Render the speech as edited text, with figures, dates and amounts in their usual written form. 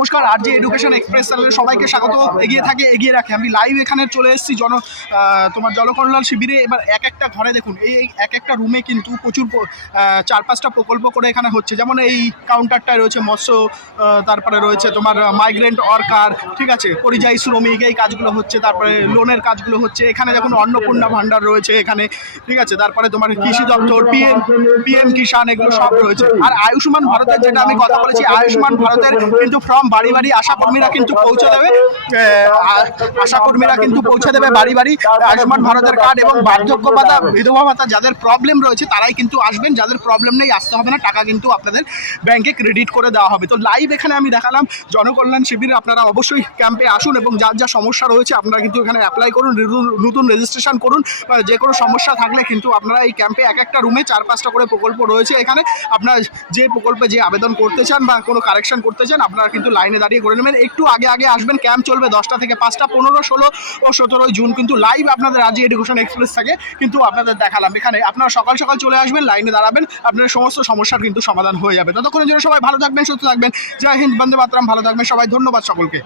নমস্কার, আর যে education express চ্যানেলে সবাইকে স্বাগত। এগিয়ে থাকে এগিয়ে রাখে। আমি লাইভ এখানে চলে এসেছি তোমার জলকল্যাণ শিবিরে। এবার এক একটা ঘরে দেখুন, এই এক একটা রুমে কিন্তু প্রচুর 4-5টা প্রকল্প করে এখানে হচ্ছে। যেমন এই কাউন্টারটায় রয়েছে মৎস্য, তারপরে রয়েছে তোমার মাইগ্রেন্ট ওয়ার্কার, ঠিক আছে, পরিযায়ী শ্রমিক, এই কাজগুলো হচ্ছে। তারপরে লোনের কাজগুলো হচ্ছে এখানে। দেখুন অন্নপূর্ণা ভাণ্ডার রয়েছে এখানে, ঠিক আছে। তারপরে তোমার কৃষি দপ্তর, পিএম কিষাণ, এগুলো সব রয়েছে। আর আয়ুষ্মান ভারতের যেটা আমি কথা বলেছি, আয়ুষ্মান ভারতের কিন্তু ফর্ম বাড়ি বাড়ি আশাকর্মীরা কিন্তু পৌঁছে দেবে। আশাকর্মীরা কিন্তু পৌঁছে দেবে বাড়ি বাড়ি আয়ুষ্মান ভারতের কার্ড। এবং বার্ধক্য ভাতা, বিধবা ভাতা যাদের প্রবলেম রয়েছে তারাই কিন্তু আসবেন, যাদের প্রবলেম নেই আসতে হবে না। টাকা কিন্তু আপনাদের ব্যাংকে ক্রেডিট করে দেওয়া হবে। তো লাইভ এখানে আমি দেখালাম জনকল্যাণ শিবিরে। আপনারা অবশ্যই ক্যাম্পে আসুন এবং যার যা সমস্যা রয়েছে আপনারা কিন্তু এখানে অ্যাপ্লাই করুন, নতুন রেজিস্ট্রেশন করুন। যে কোনো সমস্যা থাকলে কিন্তু আপনারা এই ক্যাম্পে এক একটা রুমে 4-5টা করে প্রকল্প রয়েছে এখানে। আপনারা যে প্রকল্পে যে আবেদন করতে চান বা কোনো কারেকশন করতে চান আপনারা কিন্তু লাইনে দাঁড়িয়ে করে নেবেন। একটু আগে আগে আসবেন। ক্যাম্প চলবে 10টা থেকে 5টা, 15, 16 ও 17 জুন কিন্তু লাইভ আপনাদের আজই এডুকেশন এক্সপ্রেস থাকে কিন্তু আপনাদের দেখালাম এখানে। আপনারা সকাল সকাল চলে আসবেন, লাইনে দাঁড়াবেন, আপনার সমস্ত সমস্যার কিন্তু সমাধান হয়ে যাবে। ততক্ষণের জন্য সবাই ভালো থাকবেন, সুস্থ থাকবেন। জয় হিন্দ, বন্দে মাতরম। ভালো থাকবেন সবাই। ধন্যবাদ সকলকে।